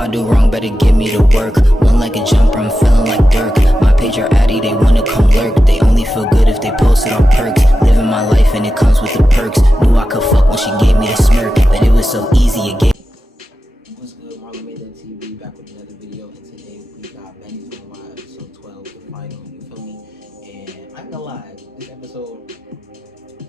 I do wrong, better give me the work. One like a jumper, I'm feeling like Dirk. My page are addy, they wanna come lurk. They only feel good if they post it on perks. Living my life and it comes with the perks. Knew I could fuck when she gave me the smirk, but it was so easy again. What's good, MarlonmadethatTV, back with another video, and today we got Baddies on live, episode 12, the final, you feel me? And I'm gonna lie, this episode,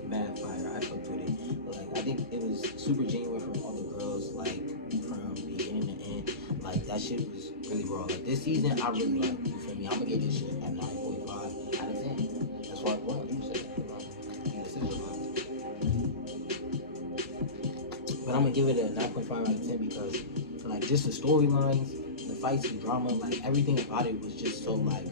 mad fire, I fucked with it. Like, I think it was super genuine from all the girls, like, from beginning to end. Like, that shit was really raw. Like, this season, I really like, you feel me? I'm gonna give this shit at 9.5 out of 10. That's why, well, you said, but I'm gonna give it a 9.5 out of 10 because, like, just the storylines, the fights, the drama, like, everything about it was just so, like,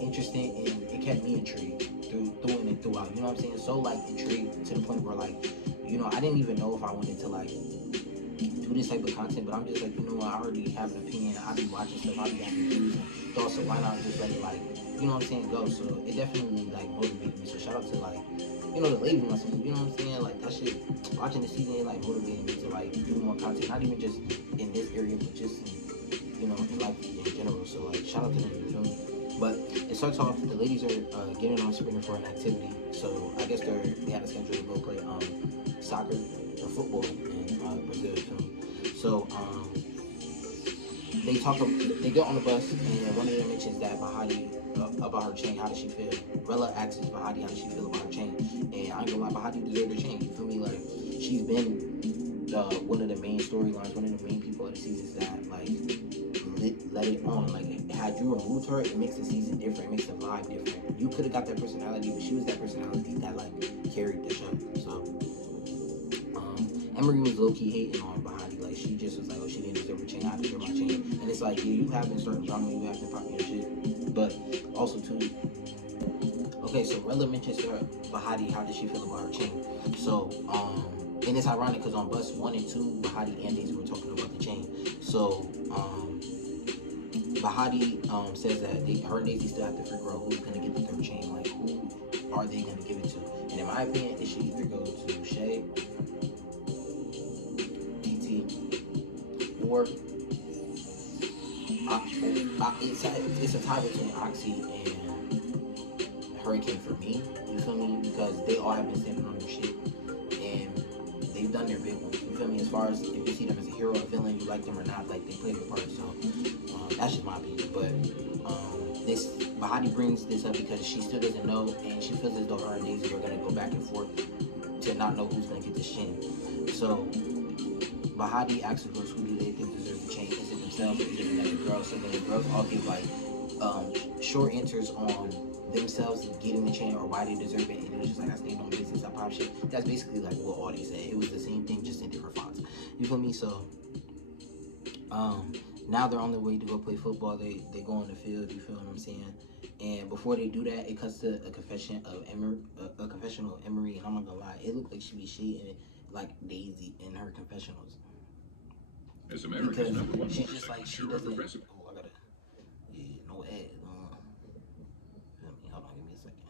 interesting, and it kept me intrigued through and throughout, you know what I'm saying? So, like, intrigued to the point where, like, you know, I didn't even know if I wanted to, like, do this type of content, but I'm just like, you know what, I already have an opinion, I be watching stuff, I be having views and thoughts, so why not just let it, like, you know what I'm saying, go? So it definitely, like, motivated me. So shout out to, like, you know, the ladies on some, you know what I'm saying? Like, that shit, watching the season, like, motivated me to, like, do more content, not even just in this area, but just in, you know, in life in general. So, like, shout out to them, you know? But it starts off, the ladies are getting on sprinter for an activity. So I guess they had a schedule to go play soccer or football in Brazil, you feel me? So they get on the bus, and one of them mentions that Bahati about her chain. How does she feel? Rella asks Bahati how does she feel about her chain, and I ain't gonna lie, Bahati deserved her chain. You feel me? Like, she's been one of the main storylines, one of the main people of the seasons that, like, let it on. Like, had you removed her, it makes the season different. It makes the vibe different. You could have got that personality, but she was that personality that, like, carried the show. So Emery was low-key hating on Bahati. Like, she just was like, oh, she didn't deserve her chain, I deserve my chain. And it's like, yeah, you have been starting drama, you have been popping your shit, but also too, okay, so Rella mentions to her, Bahati, how did she feel about her chain? So and it's ironic because on bus 1 and 2, Bahati and Daisy were talking about the chain. So Bahati says that her and Daisy still have to figure out who's gonna get the third chain. Like, who are they gonna give it to? And in my opinion, it should either go to Shay, or it's a tie between Oxy and Hurricane for me, you feel me? Because they all have been standing on their shit, and they've done their big one, you feel me? As far as if you see them as a hero or a villain, you like them or not, like, they play their part. So that's just my opinion. But this Bahati brings this up because she still doesn't know, and she feels as though her and Daisy are gonna go back and forth to not know who's gonna get this chain. So Bahati asks the girls, who do they think deserves the chain? Is it themselves or is it another girl? So then the girls all give, like, short answers on themselves getting the chain or why they deserve it. And it was just like, I stayed on business, I pop shit. That's basically like what all they said. It was the same thing, just in different fonts. You feel me? So now they're on their way to go play football. They go on the field, you feel what I'm saying? And before they do that, it cuts to a confession of a confessional of Emery, and I'm not gonna lie, it looked like she be shading like Daisy in her confessionals. As America's #1 she's just like, she doesn't. progressive. Oh, I gotta. Yeah, no ad. Hold on, give me a second.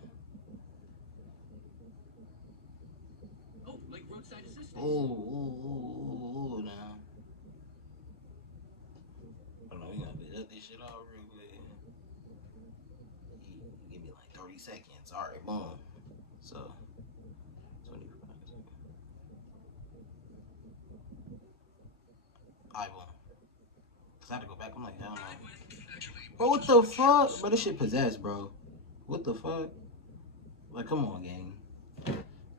Oh, like roadside assistance. Oh, now. Hold on, we gotta let this shit out real quick. Give me like 30 seconds. All right, boom. So, 25 seconds. All right, boom. I had to go back. I'm like, hell no. Bro, what the fuck? Bro, this shit possessed, bro. What the fuck? Like, come on, gang.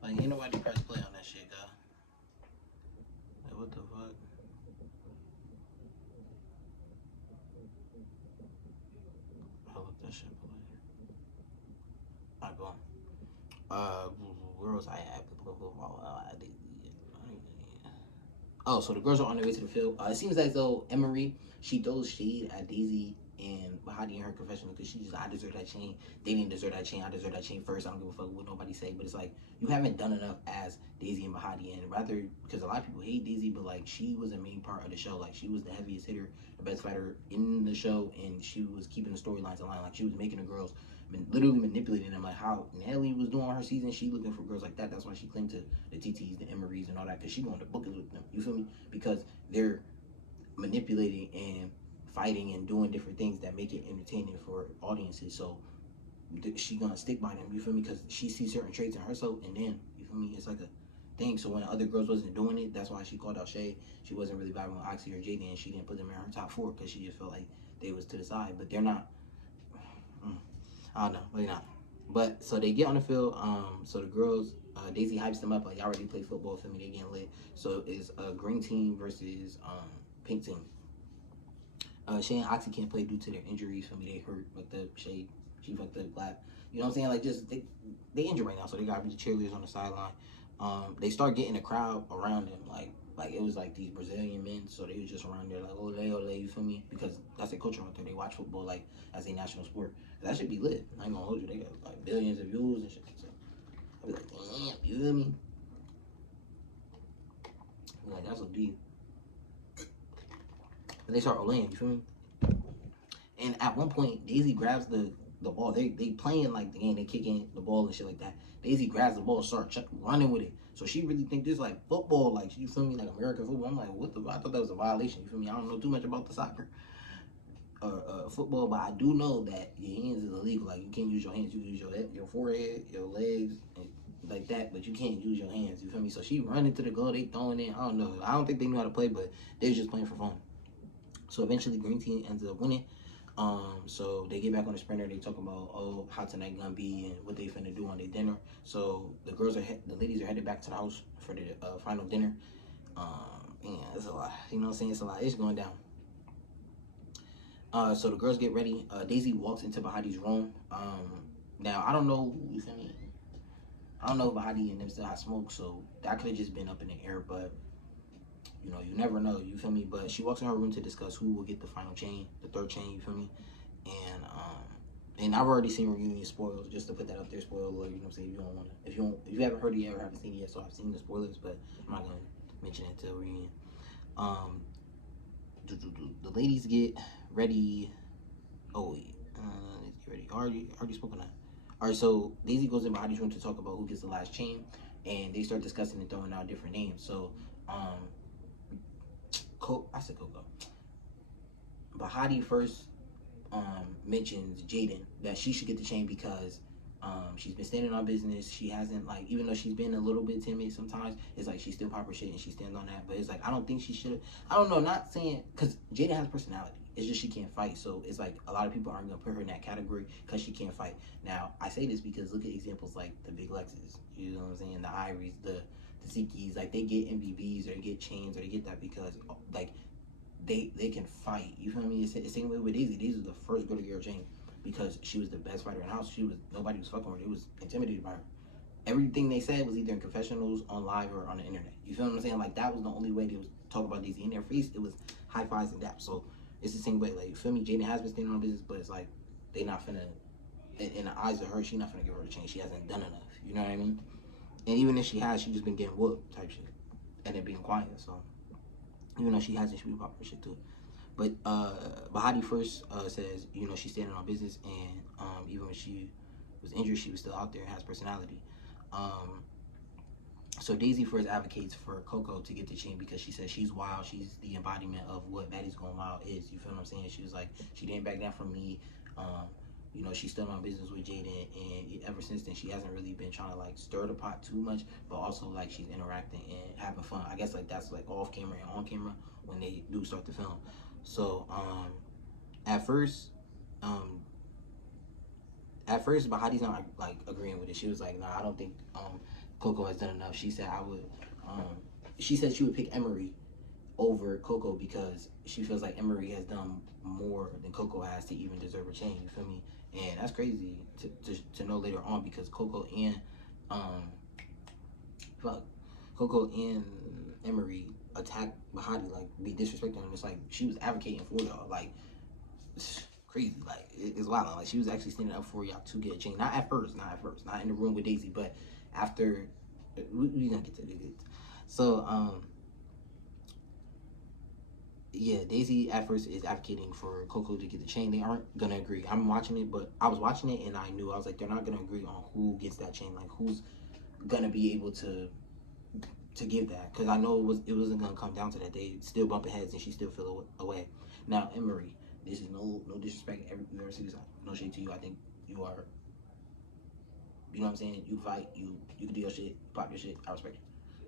Like, ain't nobody press play on that shit, guy. Like, what the fuck? I'll let that shit play. Alright, boom. Where was I at? Oh, so the girls are on their way to the field. It seems as though Emery, she throws shade at Daisy and Bahati in her confessional because she's like, I deserve that chain. They didn't deserve that chain. I deserve that chain first. I don't give a fuck what nobody say. But it's like, you haven't done enough as Daisy and Bahati. And rather, because a lot of people hate Daisy, but, like, she was a main part of the show. Like, she was the heaviest hitter, the best fighter in the show. And she was keeping the storylines aligned. Like, she was making the girls, literally manipulating them. Like how Nelly was doing her season, she looking for girls like that. That's why she claimed to the TTs, the Emerys, and all that, because she going to book it with them. You feel me? Because they're manipulating and fighting and doing different things that make it entertaining for audiences. So she gonna stick by them, you feel me? Because she sees certain traits in herself, and then, you feel me, it's like a thing. So when other girls wasn't doing it, that's why she called out Shay. She wasn't really vibing with Oxy or Jaden, and she didn't put them in her top 4 because she just felt like they was to the side. But they're not. I don't know, they're not. But so they get on the field. So the girls, Daisy hypes them up like, y'all already play football, feel me? They getting lit. So it's a green team versus pink team. Shay and Oxy can't play due to their injuries, feel me? They hurt, but the Shay, she fucked up Glad. You know what I'm saying? Like, just they injured right now, so they got the cheerleaders on the sideline. They start getting a crowd around them, like it was like these Brazilian men, so they was just around there like, ole, ole, you feel me? Because that's their culture out there. They watch football like as a national sport. That should be lit. I ain't gonna hold you. They got like billions of views and shit. So I be like, damn, you feel me? I be like, that's so deep. But they start olaying, you feel me? And at one point, Daisy grabs the ball. They playing like the game. They kicking the ball and shit like that. Daisy grabs the ball, start running with it. So she really think this like football, like, you feel me, like American football. I'm like, what the? I thought that was a violation. You feel me? I don't know too much about the soccer football, but I do know that your hands is illegal. Like, you can't use your hands. You can use your forehead, your legs, and like that, but you can't use your hands. You feel me? So she running to the goal. They throwing it. I don't know. I don't think they knew how to play, but they was just playing for fun. So eventually, green team ends up winning. So they get back on the sprinter. They talk about, oh, how tonight gonna be and what they finna do on their dinner. So the ladies are headed back to the house for the final dinner. Yeah, it's a lot. You know what I'm saying? It's a lot. It's going down. So the girls get ready. Daisy walks into Baddies' room. Now I don't know. You feel me? I don't know if Baddies and them still have smoke, so that could have just been up in the air, but. You know, you never know, you feel me? But she walks in her room to discuss who will get the final chain, the 3rd chain, you feel me? And I've already seen reunion spoilers, just to put that up there, spoiler alert, you know what I'm saying? If you don't wanna, if you haven't heard it yet or haven't seen it yet, so I've seen the spoilers, but I'm not gonna mention it until reunion. The ladies get ready. Oh wait, let's get ready. Already spoken on. Alright, so Daisy goes in Baddies' room to talk about who gets the last chain, and they start discussing and throwing out different names. So I said Coco. Baddies first mentions Jaden that she should get the chain because she's been standing on business. She hasn't, like, even though she's been a little bit timid sometimes, it's like she still pop her shit and she stands on that. But it's like, I don't think she should have. I don't know, not saying, because Jaden has personality. It's just she can't fight. So it's like a lot of people aren't going to put her in that category because she can't fight. Now, I say this because look at examples like the Big Lexes, you know what I'm saying, the Iries, the Sikis, like they get MVBs or they get chains or they get that because like they can fight. You feel me? It's the same way with Daisy. Daisy was the first girl to get her chain because she was the best fighter in the house. Nobody was fucking with her. They was intimidated by her. Everything they said was either in confessionals, on live, or on the internet. You feel what I'm saying? Like that was the only way they was talk about Daisy. In their face, it was high fives and daps. So it's the same way. Like, you feel me? Jaden has been standing on business, but it's like they not finna. In the eyes of her, she not finna give her the chain. She hasn't done enough. You know what I mean? And even if she has, she just been getting whooped type shit. And then being quiet, so. Even though she hasn't, she be popping her shit too. But Baddies first says, you know, she's standing on business, and even when she was injured, she was still out there and has personality. So Daisy first advocates for Coco to get the chain because she says she's wild. She's the embodiment of what Baddies Going Wild is. You feel what I'm saying? She was like, she didn't back down from me. You know, she's still on business with Jaden, and ever since then, she hasn't really been trying to, like, stir the pot too much, but also, like, she's interacting and having fun. I guess, like, that's, like, off camera and on camera when they do start the film. So, at first, Baddies not, like, agreeing with it. She was like, nah, I don't think, Coco has done enough. She said she said she would pick Emery over Coco because she feels like Emery has done more than Coco has to even deserve a chain. You feel me? And that's crazy to know later on because Coco and Emery attack Baddies, like be disrespecting him. It's like she was advocating for y'all, like crazy. Like it's wild. Like she was actually standing up for y'all to get a chain. Not at first, not in the room with Daisy, but after we gonna get to it. So yeah, Daisy at first is advocating for Coco to get the chain. They aren't gonna agree. I'm watching it, but I was watching it and I knew, I was like, they're not gonna agree on who gets that chain. Like who's gonna be able to to give that, because I know it wasn't gonna come down to that. They still bumping heads and she still feel away. Now, Emery, this is no disrespect. You ever see this? No shade to you. I think you are. You know what I'm saying? You fight. You can do your shit. Pop your shit. I respect you.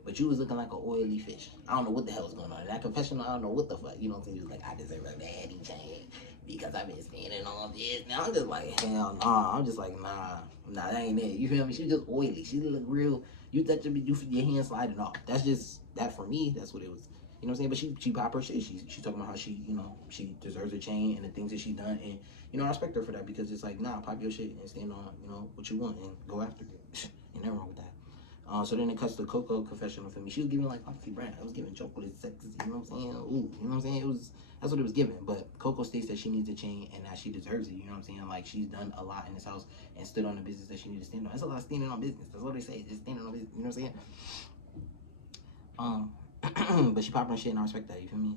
But you was looking like an oily fish. I don't know what the hell was going on in that confessional. I don't know what the fuck. You know what I'm saying? You was like, I deserve a baddie chain because I've been standing on this. Now I'm just like, hell nah. I'm just like, nah, that ain't it. You feel me? She was just oily. She look real. You touch her, your hand sliding off. That's just that for me. That's what it was. You know what I'm saying? But she pop her shit. She's talking about how she, you know, she deserves a chain and the things that she done. And, you know, I respect her for that, because it's like, nah, pop your shit and stand on, you know, what you want and go after it. Ain't nothing wrong with that. So then it cuts to Coco confessional for me. She was giving like Foxy Brown. I was giving chocolate sexy, you know what I'm saying? Ooh, you know what I'm saying? That's what it was giving. But Coco states that she needs a chain and that she deserves it, you know what I'm saying? Like, she's done a lot in this house and stood on the business that she needs to stand on. That's a lot of standing on business. That's what they say, just standing on business, you know what I'm saying? But she popping her shit and I respect that, you feel me?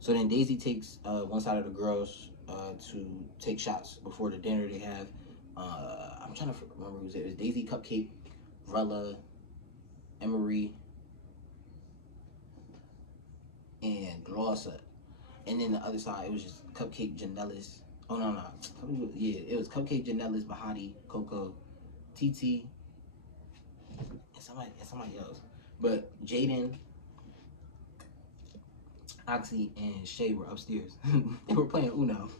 So then Daisy takes one side of the girls to take shots before the dinner they have. I'm trying to remember who's there. It was Daisy, Cupcake, Vrella, Emery, and Glossa. And then the other side, it was just Cupcake, Janellis. Oh, no. Yeah, it was Cupcake, Janellis, Bahati, Coco, TT, and somebody else. But Jaden, Oxy, and Shay were upstairs. They were playing Uno.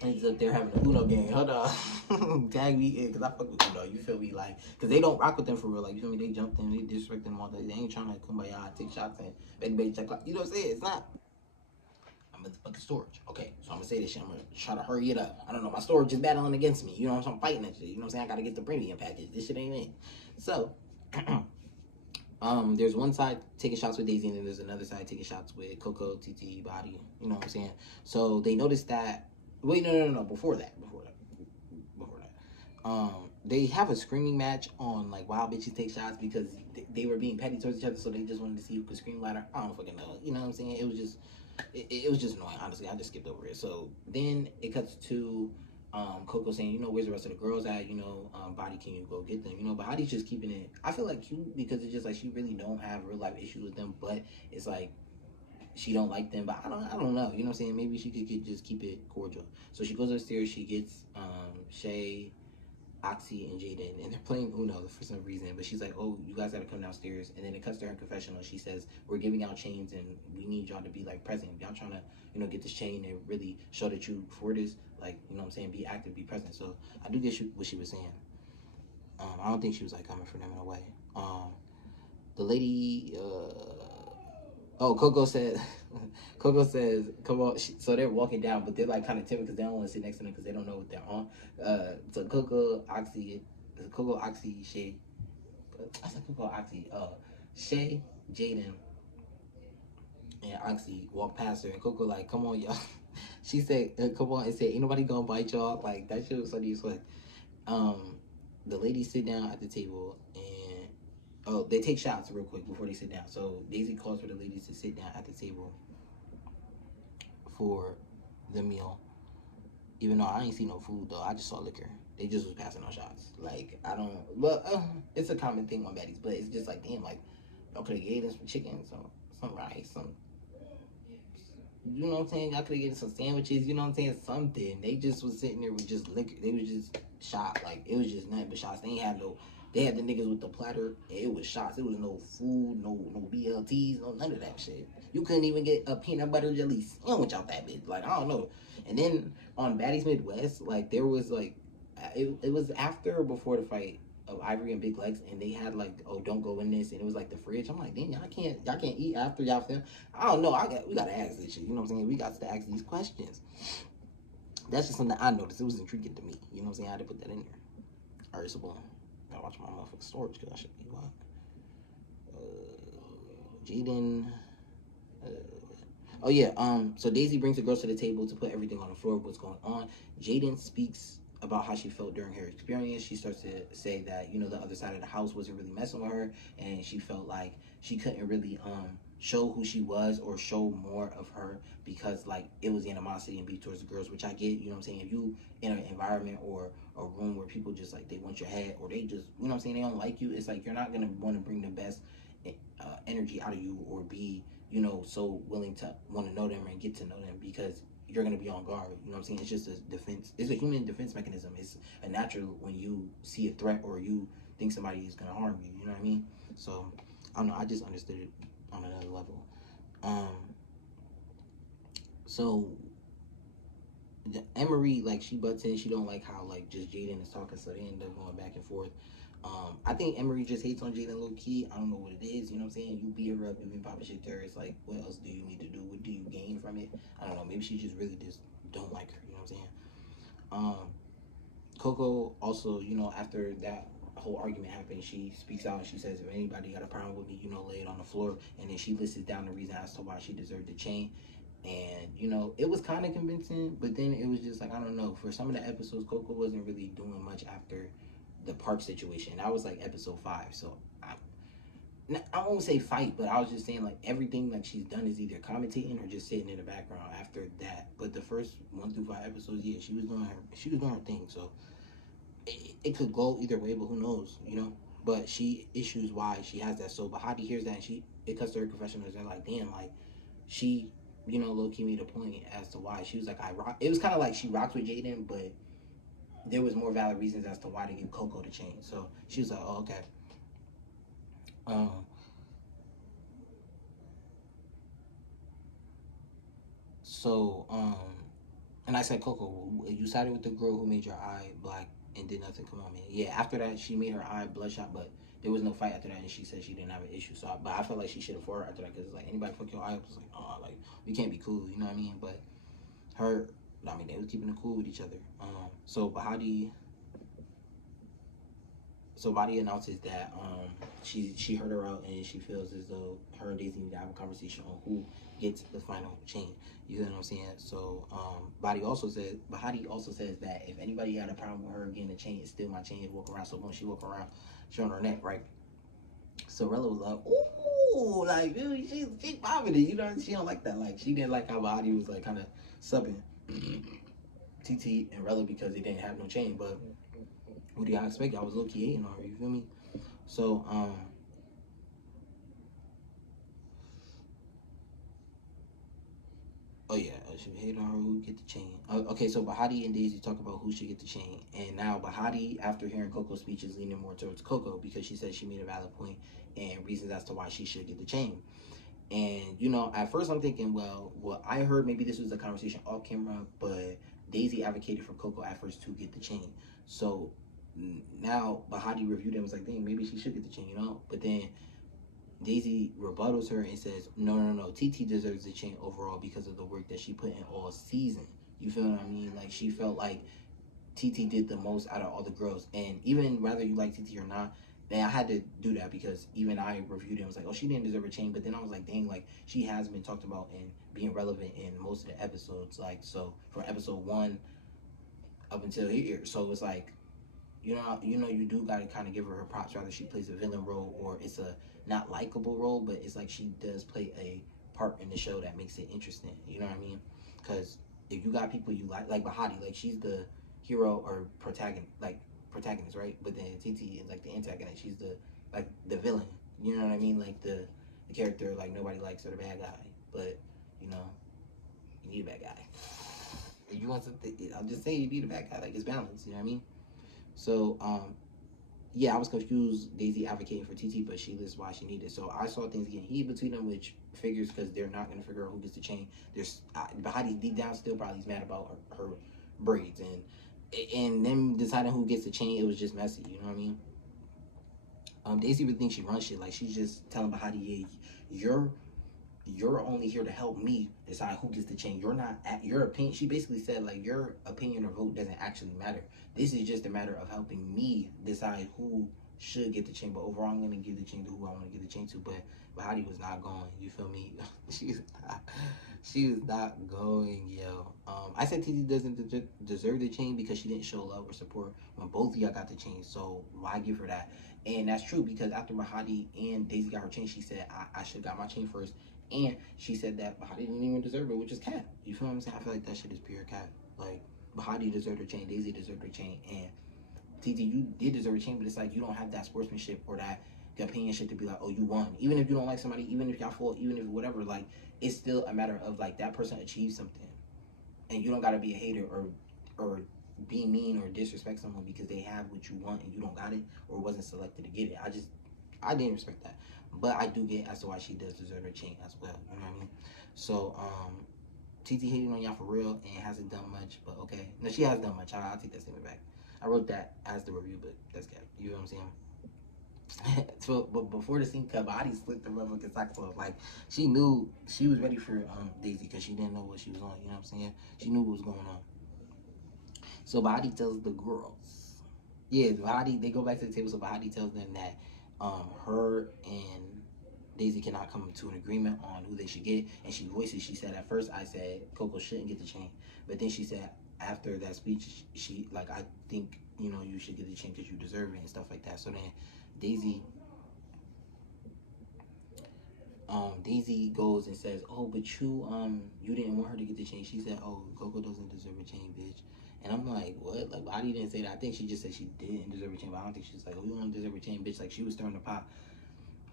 Ends up there having a Uno game. Hold on. Tag me in, because I fuck with Uno. You feel me? Like, because they don't rock with them for real. Like, you feel me? They jumped in, they disrespect them all day. They ain't trying to kumbaya, take shots, and baby check out. You know what I'm saying? It's not. I'm at the fucking storage. Okay, so I'm going to say this shit. I'm going to try to hurry it up. I don't know. My storage is battling against me. You know what I'm saying? I'm fighting that shit. You know what I'm saying? I got to get the premium package. This shit ain't it. So, there's one side taking shots with Daisy, and then there's another side taking shots with Coco, TT, Body. You know what I'm saying? So, they noticed that. Wait, no. Before that. They have a screaming match on, like, Wild Bitches Take Shots, because they were being petty towards each other, so they just wanted to see who could scream louder. I don't fucking know. You know what I'm saying? It was just annoying, honestly. I just skipped over it. So then it cuts to Coco saying, you know, where's the rest of the girls at? You know, Body, can you go get them? You know, but Body's just keeping it, I feel like, cute, because it's just like she really don't have real life issues with them, but it's like, she don't like them, but I don't know. You know what I'm saying? Maybe she could just keep it cordial. So she goes upstairs. She gets Shay, Oxy, and Jaden, and they're playing Uno for some reason. But she's like, "Oh, you guys gotta come downstairs." And then it cuts to her confessional. She says, "We're giving out chains, and we need y'all to be like present. Y'all trying to, you know, get this chain and really show that you for this. Like, you know what I'm saying? Be active, be present." So I do get what she was saying. I don't think she was like coming for them in a way. The lady. Oh, Coco says, come on. So they're walking down, but they're like kind of timid because they don't want to sit next to them because they don't know what they're on. So Coco, Oxy, Shay. I said Coco, Oxy. Shay, Jaden, and Oxy walk past her, and Coco like, come on, y'all. She said, come on, and said, ain't nobody gonna bite y'all. Like, that shit was funny as fuck. The ladies sit down at the table, and oh, they take shots real quick before they sit down. So Daisy calls for the ladies to sit down at the table for the meal. Even though I ain't see no food though, I just saw liquor. They just was passing out shots. Like, I don't. Well, it's a common thing on Baddies, but it's just like, damn, like, y'all could have gave them some chicken, some rice, some. You know what I'm saying? Y'all could have given some sandwiches. You know what I'm saying? Something. They just was sitting there with just liquor. They was just shot. Like, it was just nothing but shots. They ain't have no. They had the niggas with the platter. It was shots. It was no food, no BLTs, no none of that shit. You couldn't even get a peanut butter jelly sandwich out that bitch. Like, I don't know. And then on Baddies Midwest, like, there was like, it was after or before the fight of Ivory and Big Legs, and they had like, oh, don't go in this, and it was like the fridge. I'm like, damn, y'all can't eat after y'all film. I don't know. We gotta ask this shit. You know what I'm saying? We got to ask these questions. That's just something I noticed. It was intriguing to me. You know what I'm saying? I had to put that in there. All right, so boom. Gotta watch my motherfucking storage because I should be wild. Jaden. Oh yeah. So Daisy brings the girls to the table to put everything on the floor of what's going on. Jaden speaks about how she felt during her experience. She starts to say that, you know, the other side of the house wasn't really messing with her, and she felt like she couldn't really show who she was or show more of her because like it was animosity and beef towards the girls, which I get. You know what I'm saying? If you in an environment or a room where people just like they want your head or they just, you know what I'm saying, they don't like you, it's like you're not gonna want to bring the best energy out of you or be, you know, so willing to want to know them and get to know them because you're gonna be on guard. You know what I'm saying? It's just a defense. It's a human defense mechanism. It's a natural when you see a threat or you think somebody is gonna harm you. You know what I mean? So I don't know. I just understood it on another level. So Emery, like, she butts in. She don't like how like just Jaden is talking, so they end up going back and forth. I think Emery just hates on Jaden low key. I don't know what it is. You know what I'm saying? You beat her up and been popping shit to her. It's like, what else do you need to do? What do you gain from it? I don't know. Maybe she just really just don't like her. You know what I'm saying? Coco also, you know, after that whole argument happened, she speaks out and she says, if anybody got a problem with me, you know, lay it on the floor. And then she lists down the reason as to why she deserved the chain. And, you know, it was kind of convincing, but then it was just like, I don't know. For some of the episodes, Coco wasn't really doing much after the park situation. That was like episode 5. So I won't say fight, but I was just saying like everything like she's done is either commentating or just sitting in the background after that. But the first 1 through 5 episodes, yeah, she was doing her thing. So it could go either way, but who knows, you know? But she issues why she has that. So Bahati hears that and it cuts to her confessionals and like, damn, like she, you know, low-key made a point as to why. She was like, it was kind of like she rocks with Jaden, but there was more valid reasons as to why to give Coco the chain. So she was like, oh, okay. And I said, Coco, you sided with the girl who made your eye black and did nothing. Come on, man. Yeah, after that, she made her eye bloodshot, but there was no fight after that, and she said she didn't have an issue. So, but I felt like she should have fought her after that, because like, anybody fuck your eye up, it's like, oh, like, we can't be cool, you know what I mean? But her, I mean, they was keeping it cool with each other. So Bahati announces that she heard her out and she feels as though her and Daisy need to have a conversation on who gets the final chain. You know what I'm saying? So Bahati also says that if anybody had a problem with her getting the chain, it's still my chain to walk around. So when she walk around showing her neck, right? So Rella was like, ooh, like, dude, she bobbing it. You know, she don't like that. Like, she didn't like how Bahati was like kind of subbing TT and Rella because they didn't have no chain. But what do y'all expect? I was low-key hating on her, you feel me? So, oh yeah, she hated on her who get the chain. Okay, so Bahati and Daisy talk about who should get the chain. And now Bahati, after hearing Coco's speech, is leaning more towards Coco because she said she made a valid point and reasons as to why she should get the chain. And, you know, at first I'm thinking, well, I heard maybe this was a conversation off camera, but Daisy advocated for Coco at first to get the chain. So now Bahati reviewed it and was like, dang, maybe she should get the chain, you know? But then Daisy rebuttals her and says, no, TT deserves the chain overall because of the work that she put in all season. You feel what I mean? Like, she felt like TT did the most out of all the girls. And even whether you like TT or not, man, I had to do that because even I reviewed it and was like, oh, she didn't deserve a chain. But then I was like, dang, like, she has been talked about and being relevant in most of the episodes. Like, so from episode 1 up until here. So it's like, you do gotta kind of give her props, whether she plays a villain role or it's a not likable role, but it's like she does play a part in the show that makes it interesting. You know what I mean? Because if you got people you like Bahati, like she's the hero or protagonist, right? But then TT is like the antagonist. She's the villain. You know what I mean? Like the character like nobody likes or the bad guy, but you know you need a bad guy. If you want something, I'm just saying you need a bad guy. Like it's balanced. You know what I mean? So, yeah, I was confused, Daisy advocating for TT, but she lists why she needed it. So I saw things getting heated between them, which figures because they're not going to figure out who gets the chain. Bahati deep down still probably is mad about her braids. And them deciding who gets the chain, it was just messy, you know what I mean? Daisy really thinks she runs shit. Like, she's just telling Bahati, yeah, you're only here to help me decide who gets the chain. You're not at your opinion. She basically said like your opinion or vote doesn't actually matter. This is just a matter of helping me decide who should get the chain. But overall, I'm gonna give the chain to who I want to give the chain to. But Bahati was not going. You feel me? She was not going, yo. I said TT doesn't deserve the chain because she didn't show love or support when both of y'all got the chain. So why give her that? And that's true because after Bahati and Daisy got her chain, she said I should have got my chain first And she said that Bahati didn't even deserve it, which is cap. You feel what I'm saying? I feel like that shit is pure cap. Like, Bahati deserved her chain, Daisy deserved her chain, and TT, you did deserve a chain, but it's like you don't have that sportsmanship or that companionship to be like, oh, you won. Even if you don't like somebody, even if y'all fought, even if whatever, like, it's still a matter of like that person achieved something, and you don't gotta be a hater or be mean or disrespect someone because they have what you want and you don't got it or wasn't selected to get it. I didn't respect that, but I do get as to why she does deserve her chain as well. You know what I mean? So TT hating on y'all for real and hasn't done much, but okay. No, she has done much. I'll take that statement back. I wrote that as the review, but that's good. You know what I'm saying? So, but before the scene cut, Bahati slipped the motherfucking socks off. Like, she knew she was ready for Daisy because she didn't know what she was on. You know what I'm saying? She knew what was going on. So Bahati tells the girls, yeah, Bahati, they go back to the table. So Bahati tells them that her and Daisy cannot come to an agreement on who they should get, and she voices. She said, at first I said Coco shouldn't get the chain, but then she said after that speech, she like, I think, you know, you should get the chain because you deserve it and stuff like that. So then Daisy goes and says, oh, but you didn't want her to get the chain. She said, oh, Coco doesn't deserve a chain, bitch. And I'm like, what? Like, Bahati didn't say that. I think she just said she didn't deserve a chain, but I don't think she's like, oh, you don't deserve a chain, bitch. Like, she was stirring the pot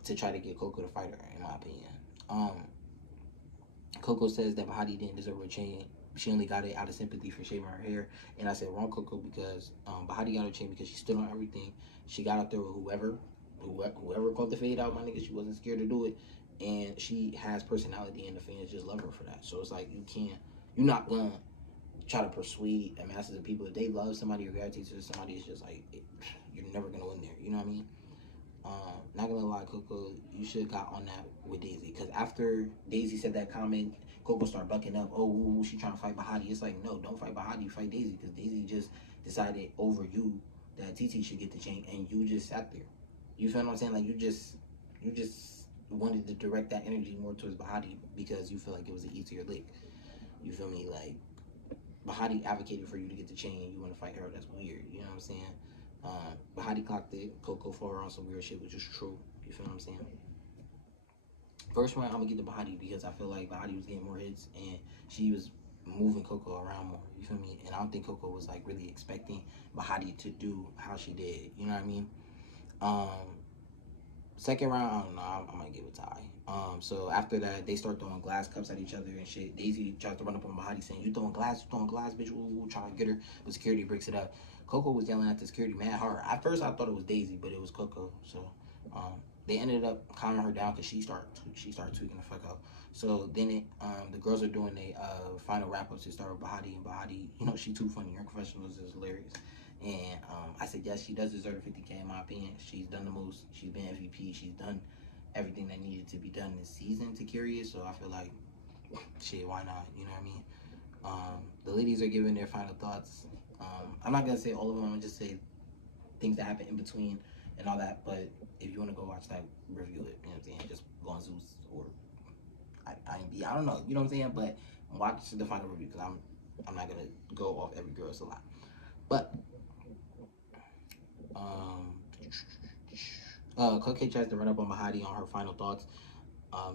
to try to get Coco to fight her, in my opinion. Coco says that Bahati didn't deserve her chain. She only got it out of sympathy for shaving her hair. And I said, wrong, Coco, because Bahati got her chain because she stood on everything. She got out there with whoever called the fade out, my nigga. She wasn't scared to do it. And she has personality, and the fans just love her for that. So it's like, you're not gonna try to persuade the masses of people. If they love somebody or gravitate to somebody, it's just like, you're never gonna win there. You know what I mean? Not gonna lie, Coco, you should have got on that with Daisy. Because after Daisy said that comment, Coco started bucking up. Oh, ooh, she trying to fight Bahati. It's like, no, don't fight Bahati, fight Daisy. Because Daisy just decided over you that TT should get the chain, and you just sat there. You feel what I'm saying? Like, you just wanted to direct that energy more towards Bahati because you feel like it was an easier lick. You feel me? Like, Bahati advocated for you to get the chain, and you want to fight her. That's weird. You know what I'm saying? Bahati clocked it. Coco for her on some weird shit, which is true. You feel what I'm saying? First round, I'm gonna get to Bahati because I feel like Bahati was getting more hits and she was moving Coco around more. You feel me? And I don't think Coco was like really expecting Bahati to do how she did. You know what I mean? Second round, I don't know. I might give it a tie. So after that, they start throwing glass cups at each other and shit. Daisy tries to run up on Bahati saying, you throwing glass, bitch. Ooh, trying to get her. But security breaks it up. Coco was yelling at the security mad hard. At first, I thought it was Daisy, but it was Coco. So they ended up calming her down because she started tweaking the fuck out. So then the girls are doing a final wrap-up to start with Bahati. And Bahati, you know, she too funny. Her professionalism is hilarious. And I said, yes, she does deserve 50K in my opinion. She's done the most. She's been MVP. She's done everything that needed to be done this season to carry it. So I feel like, shit, why not? You know what I mean? The ladies are giving their final thoughts. I'm not going to say all of them. I'm going to just say things that happen in between and all that. But if you want to go watch that, review it. You know what I'm saying? Just go on Zeus or IMB. I don't know. You know what I'm saying? But watch the final review because I'm not going to go off every girl. It's a lot. But Cupcake tries to run up on Bahati on her final thoughts.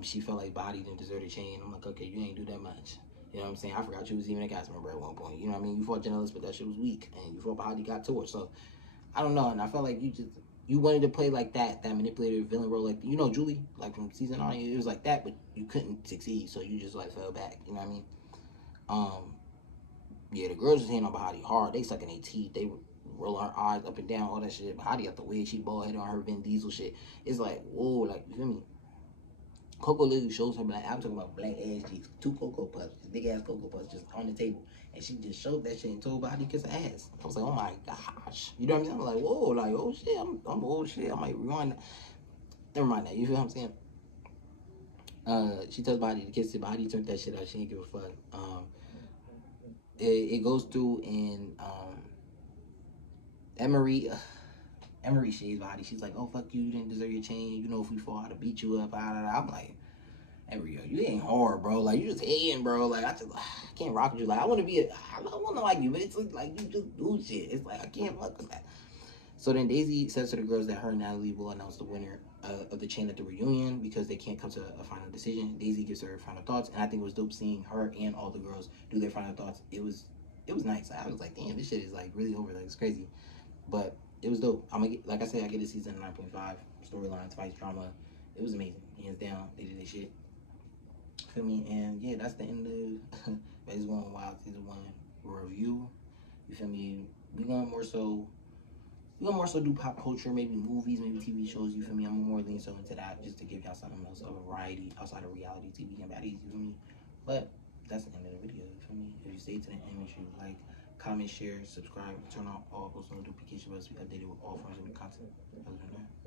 She felt like Bahati didn't deserve the chain. I'm like, okay, you ain't do that much. You know what I'm saying? I forgot you was even a cast member at one point. You know what I mean? You fought Janellis, but that shit was weak. And you fought Bahati, got to her. So, I don't know. And I felt like you wanted to play like that manipulative villain role. Like, you know, Julie, like from season 9, it was like that, but you couldn't succeed. So, you just, like, fell back. You know what I mean? Yeah, the girls was hitting on Bahati hard. They sucking their teeth. They were rolling her eyes up and down, all that shit. Bahati got the wig. She bald headed on her Vin Diesel shit. It's like, whoa, like, you feel me? Coco literally shows her black. I'm talking about black ass cheeks. 2 Cocoa Puffs, big ass Cocoa Puffs, just on the table, and she just showed that shit and told Bahati to kiss her ass. I was like, oh my gosh, you know what I mean? I'm like, whoa, like, oh shit, I'm old shit. I might rewind that. Never mind that. You feel what I'm saying? She tells Bahati to kiss it. Bahati turned that shit out. She didn't give a fuck. It goes through and Emery shades Bahati. She's like, oh, fuck you didn't deserve your chain. You know, if we fall, I'd beat you up. I'm like, Emery, you ain't hard, bro. Like, you just hating, bro. Like, I can't rock with you. Like, I want to like you, but it's like you just do shit. It's like, I can't fuck with that. So then Daisy says to the girls that her and Natalie will announce the winner of the chain at the reunion because they can't come to a final decision. Daisy gives her final thoughts, and I think it was dope seeing her and all the girls do their final thoughts. It was nice. I was like, damn, this shit is like really over. Like, it's crazy, but it was dope. I'm gonna get, like I said, I get a season 9.5. Storylines, fights, drama. It was amazing, hands down. They did their shit. Feel me? And yeah, that's the end of Baddies Going Wild season 1 review. You feel me? We're gonna more so do pop culture, maybe movies, maybe TV shows. You feel me? I'm more leaning so into that just to give y'all something else of a variety outside of reality TV and baddies. You feel me? But that's the end of the video. You feel me? If you stay to the end, make sure you like, comment, share, subscribe, turn on all post notification bells to be updated with all forms of new content. Other than that.